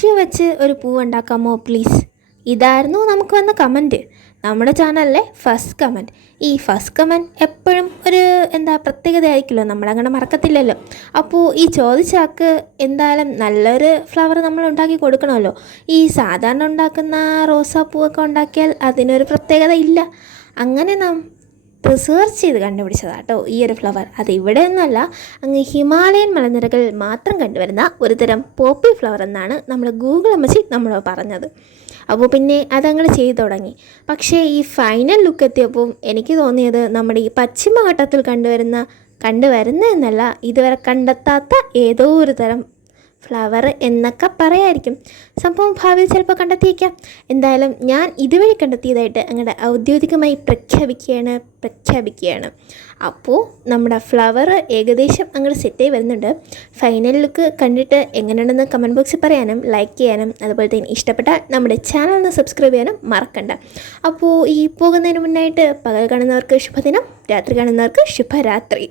Tissue വെച്ച് ഒരു പൂവ് ഉണ്ടാക്കാമോ പ്ലീസ് ഇതായിരുന്നു നമുക്ക് വന്ന കമന്റ് നമ്മുടെ ചാനലിലെ ഫസ്റ്റ് കമന്റ് ഈ ഫസ്റ്റ് കമന്റ് എപ്പോഴും ഒരു എന്താ പ്രത്യേകത ആയിരിക്കുമല്ലോ നമ്മളങ്ങനെ മറക്കത്തില്ലല്ലോ. അപ്പോൾ ഈ ചോദിച്ചാക്ക് എന്തായാലും നല്ലൊരു ഫ്ലവർ നമ്മൾ ഉണ്ടാക്കി കൊടുക്കണമല്ലോ. ഈ സാധാരണ ഉണ്ടാക്കുന്ന റോസാപ്പൂവൊക്കെ ഉണ്ടാക്കിയാൽ അതിനൊരു പ്രത്യേകത ഇല്ല. അങ്ങനെ നാം റിസർച്ച് ചെയ്ത് കണ്ടുപിടിച്ചതാണ് കേട്ടോ ഈ ഒരു ഫ്ലവർ അത് ഇവിടെ നിന്നല്ല അങ്ങ് ഹിമാലയൻ മലനിരകളിൽ മാത്രം കണ്ടുവരുന്ന ഒരു തരം പോപ്പി ഫ്ലവർ എന്നാണ് നമ്മൾ ഗൂഗിൾ അമ്മച്ചി നമ്മൾ പറഞ്ഞത്. അപ്പോൾ പിന്നെ അതങ്ങനെ ചെയ്തു തുടങ്ങി. പക്ഷേ ഈ ഫൈനൽ ലുക്ക് എത്തിയപ്പോൾ എനിക്ക് തോന്നിയത് നമ്മുടെ ഈ പശ്ചിമഘട്ടത്തിൽ കണ്ടുവരുന്ന കണ്ടുവരുന്ന എന്നല്ല ഇതുവരെ കണ്ടെത്താത്ത ഏതോ ഒരു തരം ഫ്ലവർ എന്നൊക്കെ പറയായിരിക്കും. സംഭവം ഭാവിയിൽ ചിലപ്പോൾ കണ്ടെത്തിയേക്കാം. എന്തായാലും ഞാൻ ഇതുവഴി കണ്ടെത്തിയതായിട്ട് അങ്ങോട്ട് ഔദ്യോഗികമായി പ്രഖ്യാപിക്കുകയാണ് പ്രഖ്യാപിക്കുകയാണ് അപ്പോൾ നമ്മുടെ ഫ്ലവർ ഏകദേശം അങ്ങോട്ട് സെറ്റായി വരുന്നുണ്ട്. ഫൈനൽ ലുക്ക് കണ്ടിട്ട് എങ്ങനെയുണ്ടെന്ന് കമന്റ് ബോക്സിൽ പറയാനും ലൈക്ക് ചെയ്യാനും അതുപോലെ തന്നെ ഇഷ്ടപ്പെട്ട നമ്മുടെ ചാനൽ ഒന്ന് സബ്സ്ക്രൈബ് ചെയ്യാനും മറക്കണ്ട. അപ്പോൾ ഈ പോകുന്നതിന് മുന്നായിട്ട് പകൽ കാണുന്നവർക്ക് ശുഭദിനം രാത്രി കാണുന്നവർക്ക് ശുഭരാത്രി.